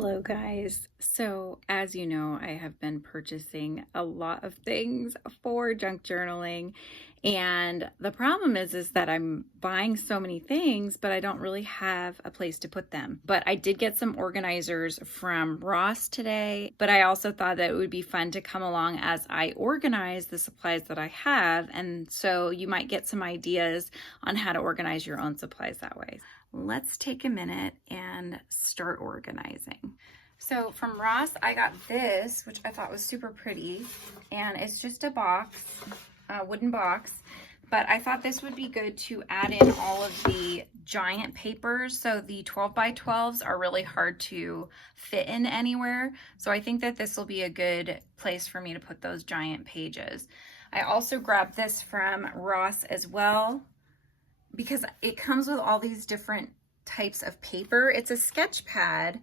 Hello guys. So as you know, I have been purchasing a lot of things for junk journaling, and the problem is that I'm buying so many things, but I don't really have a place to put them. But I did get some organizers from Ross today, but I also thought that it would be fun to come along as I organize the supplies that I have, and so you might get some ideas on how to organize your own supplies that way. Let's take a minute and start organizing. So from Ross, I got this, which I thought was super pretty, and it's just a box, a wooden box, but I thought this would be good to add in all of the giant papers. So the 12 by 12s are really hard to fit in anywhere. So I think that this will be a good place for me to put those giant pages. I also grabbed this from Ross as well, because it comes with all these different types of paper. It's a sketch pad,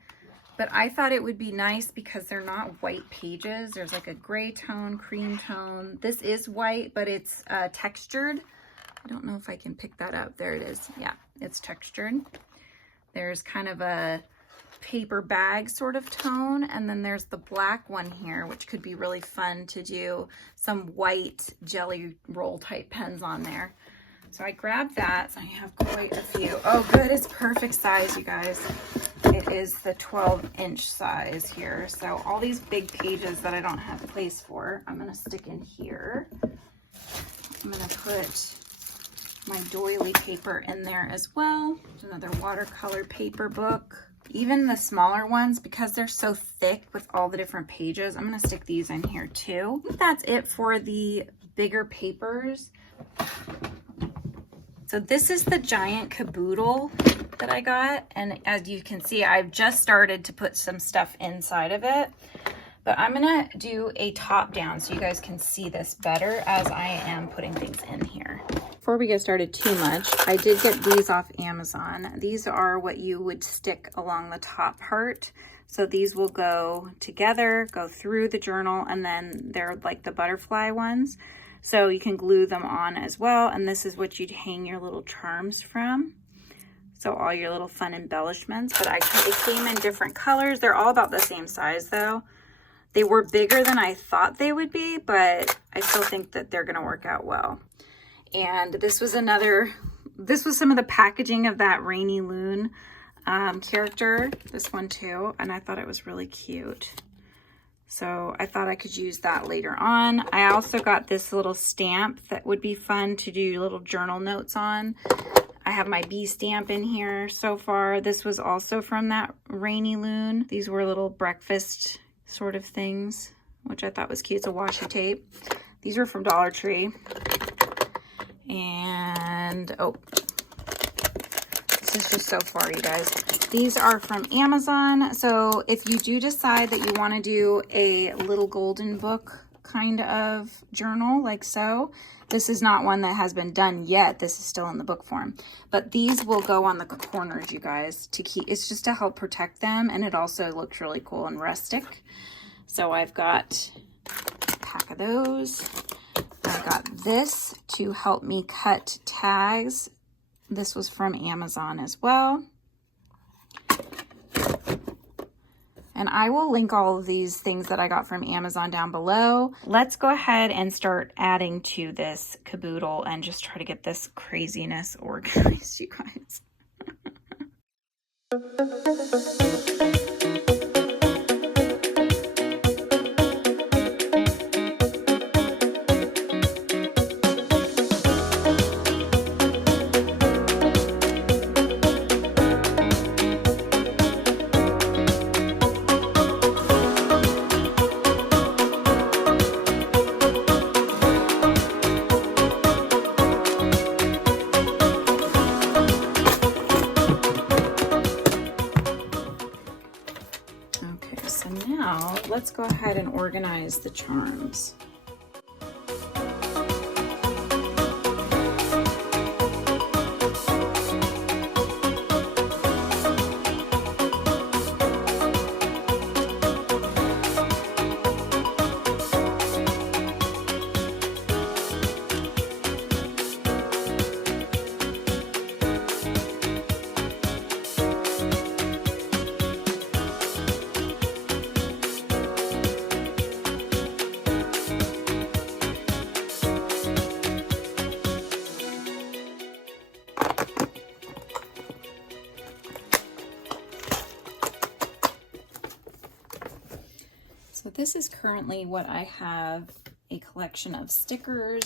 but I thought it would be nice because they're not white pages. There's like a gray tone, cream tone. This is white, but it's textured. I don't know if I can pick that up. There it is. Yeah, it's textured. There's kind of a paper bag sort of tone, and then there's the black one here, which could be really fun to do some white jelly roll type pens on there. So I grabbed that. So I have quite a few. Oh, good. It's perfect size, you guys. It is the 12-inch size here. So all these big pages that I don't have place for, I'm going to stick in here. I'm going to put my doily paper in there as well. There's another watercolor paper book. Even the smaller ones, because they're so thick with all the different pages, I'm going to stick these in here too. I think that's it for the bigger papers. So this is the giant caboodle that I got, and as you can see, I've just started to put some stuff inside of it, but I'm gonna do a top down so you guys can see this better as I am putting things in here. Before we get started too much, I did get these off Amazon. These are what you would stick along the top part. So these will go together, go through the journal, and then they're like the butterfly ones. So you can glue them on as well. And this is what you'd hang your little charms from. So all your little fun embellishments. But they came in different colors. They're all about the same size though. They were bigger than I thought they would be, but I still think that they're gonna work out well. And this was some of the packaging of that Rainy Loon character, this one too. And I thought it was really cute. So I thought I could use that later on. I also got this little stamp that would be fun to do little journal notes on. I have my bee stamp in here so far. This was also from that Rainy Loon. These were little breakfast sort of things, which I thought was cute. It's a washi tape. These were from Dollar Tree. And, oh, this is just so far, you guys. These are from Amazon. So if you do decide that you want to do a little golden book kind of journal like so, this is not one that has been done yet. This is still in the book form, but these will go on the corners, you guys, to keep, it's just to help protect them. And it also looks really cool and rustic. So I've got a pack of those. I got this to help me cut tags. This was from Amazon as well. And I will link all of these things that I got from Amazon down below. Let's go ahead and start adding to this caboodle and just try to get this craziness organized, you guys. Let's go ahead and organize the charms. So this is currently what I have, a collection of stickers,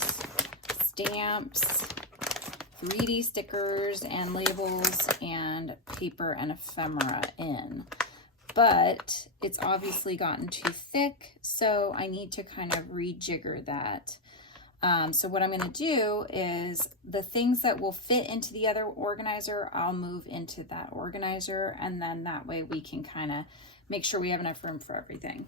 stamps, 3D stickers and labels, and paper and ephemera in. But it's obviously gotten too thick, so I need to kind of rejigger that. So what I'm going to do is the things that will fit into the other organizer, I'll move into that organizer, and then that way we can kind of make sure we have enough room for everything.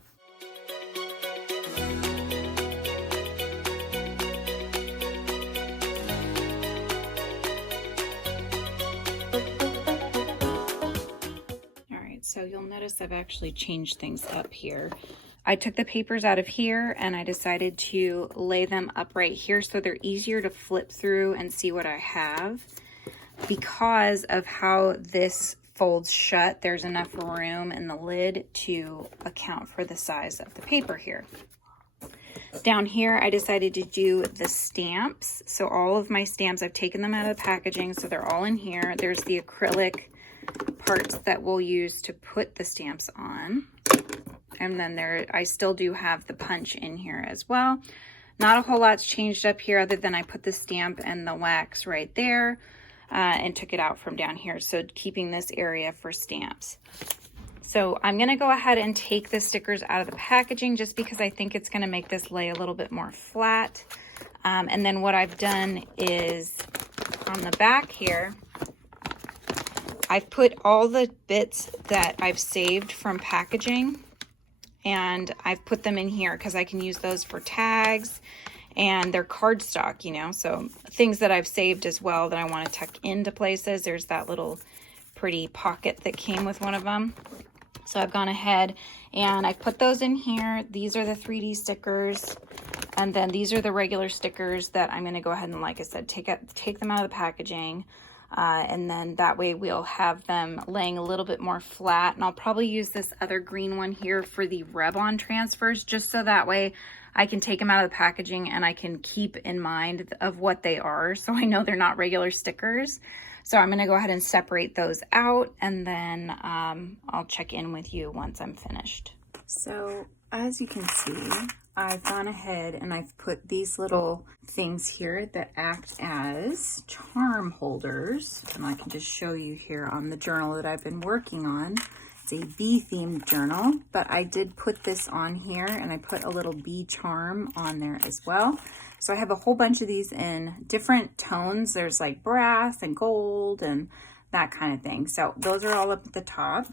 All right, so you'll notice I've actually changed things up here. I took the papers out of here and I decided to lay them up right here so they're easier to flip through and see what I have. Because of how this folds shut, there's enough room in the lid to account for the size of the paper here. Down here, I decided to do the stamps. So all of my stamps, I've taken them out of the packaging, so they're all in here. There's the acrylic parts that we'll use to put the stamps on. And then I still do have the punch in here as well. Not a whole lot's changed up here other than I put the stamp and the wax right there and took it out from down here. So keeping this area for stamps. So I'm gonna go ahead and take the stickers out of the packaging just because I think it's gonna make this lay a little bit more flat. And then what I've done is on the back here, I've put all the bits that I've saved from packaging, and I've put them in here because I can use those for tags, and they're cardstock, you know, so things that I've saved as well that I want to tuck into places. There's that little pretty pocket that came with one of them. So I've gone ahead and I put those in here. These are the 3D stickers, and then these are the regular stickers that I'm going to go ahead and, like I said, take them out of the packaging. And then that way we'll have them laying a little bit more flat. And I'll probably use this other green one here for the rub-on transfers, just so that way I can take them out of the packaging and I can keep in mind of what they are. So I know they're not regular stickers. So I'm going to go ahead and separate those out, and then I'll check in with you once I'm finished. So as you can see, I've gone ahead and I've put these little things here that act as charm holders, and I can just show you here on the journal that I've been working on. It's a bee themed journal, but I did put this on here and I put a little bee charm on there as well. So I have a whole bunch of these in different tones. There's like brass and gold and that kind of thing. So those are all up at the top.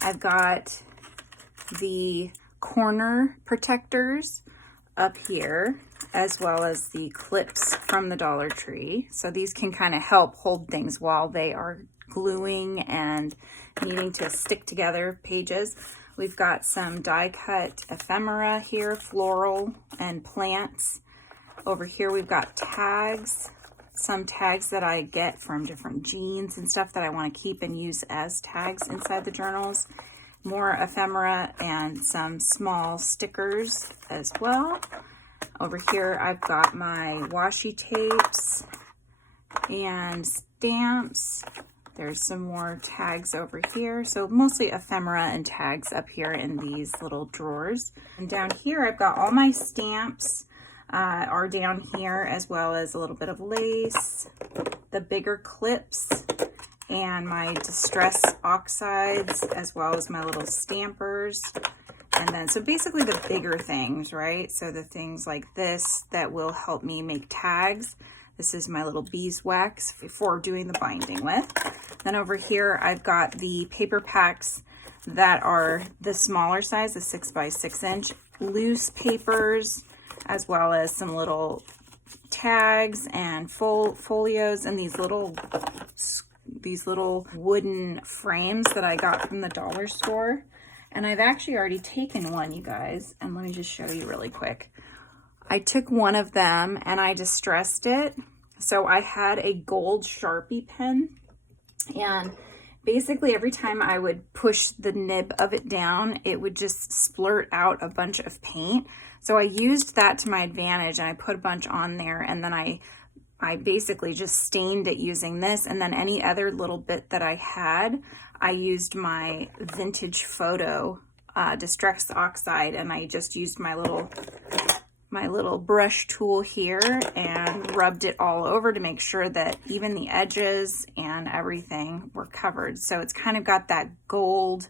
I've got the corner protectors up here, as well as the clips from the Dollar Tree. So these can kind of help hold things while they are gluing and needing to stick together pages. We've got some die cut ephemera here, floral and plants. Over here we've got tags, some tags that I get from different jeans and stuff that I want to keep and use as tags inside the journals. More ephemera and some small stickers as well. Over here I've got my washi tapes and stamps. There's some more tags over here. So mostly ephemera and tags up here in these little drawers. And down here I've got all my stamps are down here, as well as a little bit of lace, the bigger clips, and my distress oxides, as well as my little stampers. And then, so basically the bigger things, right? So the things like this that will help me make tags. This is my little beeswax for doing the binding with. Then over here, I've got the paper packs that are the smaller size, the 6x6 inch, loose papers, as well as some little tags and folios, and these little wooden frames that I got from the dollar store. And I've actually already taken one, you guys, and let me just show you really quick. I took one of them and I distressed it. So I had a gold Sharpie pen, and basically every time I would push the nib of it down, it would just splurt out a bunch of paint. So I used that to my advantage, and I put a bunch on there, and then I basically just stained it using this, and then any other little bit that I had, I used my vintage photo Distress Oxide, and I just used my little brush tool here and rubbed it all over to make sure that even the edges and everything were covered. So it's kind of got that gold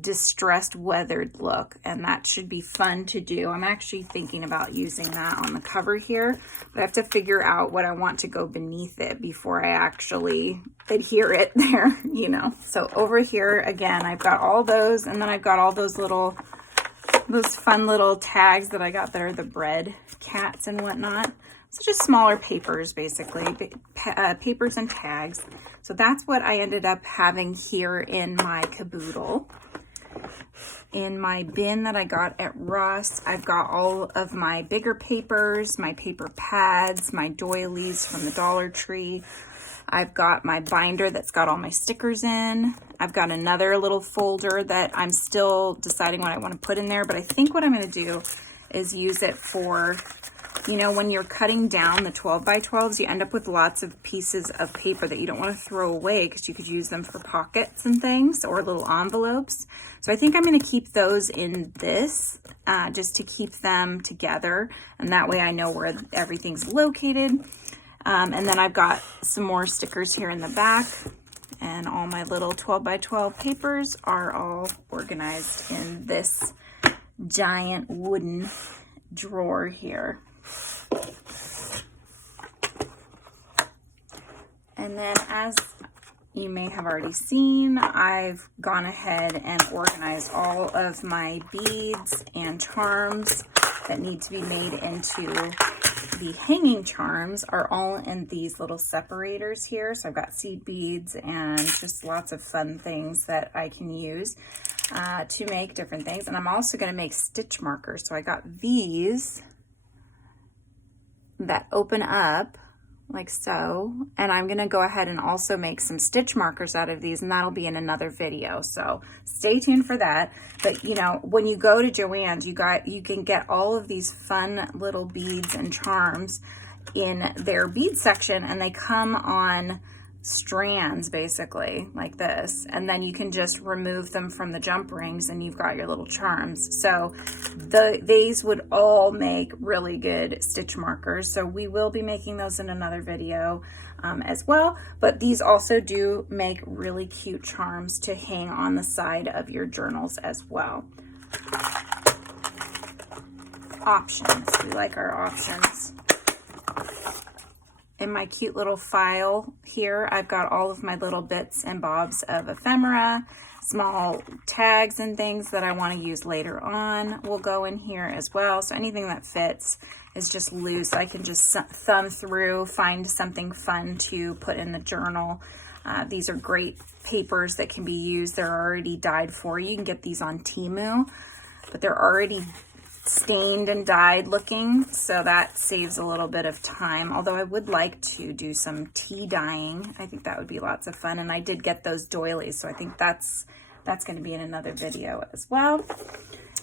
distressed weathered look, and that should be fun to do. I'm actually thinking about using that on the cover here, but I have to figure out what I want to go beneath it before I actually adhere it there, you know. So over here again, I've got all those, and then I've got all those fun little tags that I got that are the bread cats and whatnot. So just smaller papers, basically, papers and tags. So that's what I ended up having here in my caboodle. In my bin that I got at Ross, I've got all of my bigger papers, my paper pads, my doilies from the Dollar Tree. I've got my binder that's got all my stickers in. I've got another little folder that I'm still deciding what I want to put in there, but I think what I'm going to do is use it for, you know, when you're cutting down the 12 by 12s, you end up with lots of pieces of paper that you don't want to throw away because you could use them for pockets and things, or little envelopes. So I think I'm going to keep those in this just to keep them together, and that way I know where everything's located. And then I've got some more stickers here in the back, and all my little 12 by 12 papers are all organized in this giant wooden drawer here. And then, as you may have already seen, I've gone ahead and organized all of my beads and charms that need to be made into the hanging charms are all in these little separators here. So I've got seed beads and just lots of fun things that I can use to make different things. And I'm also going to make stitch markers. So I got these that open up like so, and I'm going to go ahead and also make some stitch markers out of these, and that'll be in another video, so stay tuned for that. But you know, when you go to Joann's, you can get all of these fun little beads and charms in their bead section, and they come on strands basically like this, and then you can just remove them from the jump rings and you've got your little charms. So these would all make really good stitch markers, so we will be making those in another video as well. But these also do make really cute charms to hang on the side of your journals as well. Options, we like our options. In my cute little file here, I've got all of my little bits and bobs of ephemera, small tags and things that I want to use later on will go in here as well. So anything that fits is just loose. I can just thumb through, find something fun to put in the journal. These are great papers that can be used. They're already dyed for you. You can get these on Temu, but they're already stained and dyed looking, so that saves a little bit of time. Although I would like to do some tea dyeing. I think that would be lots of fun, and I did get those doilies, so I think that's going to be in another video as well.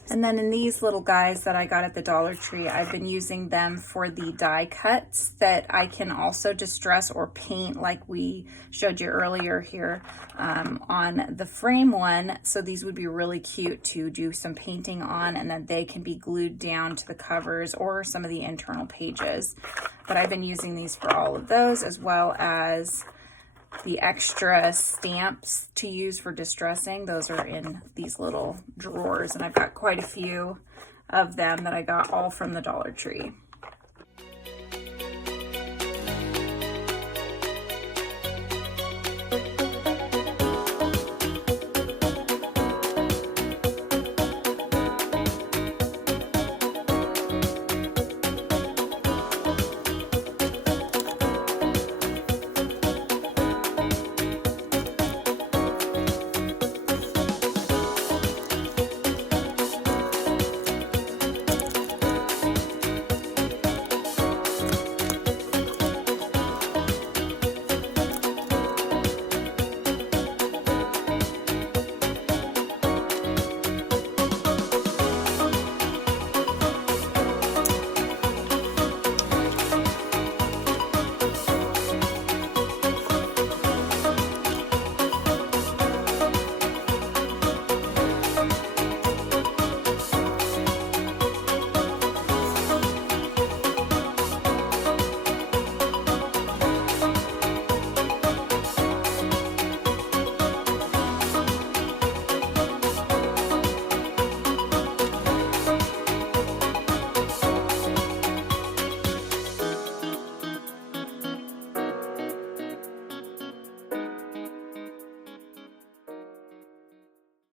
And then in these little guys that I got at the Dollar Tree, I've been using them for the die cuts that I can also distress or paint like we showed you earlier here on the frame one. So these would be really cute to do some painting on, and then they can be glued down to the covers or some of the internal pages. But I've been using these for all of those, as well as the extra stamps to use for distressing. Those are in these little drawers, and I've got quite a few of them that I got all from the Dollar Tree.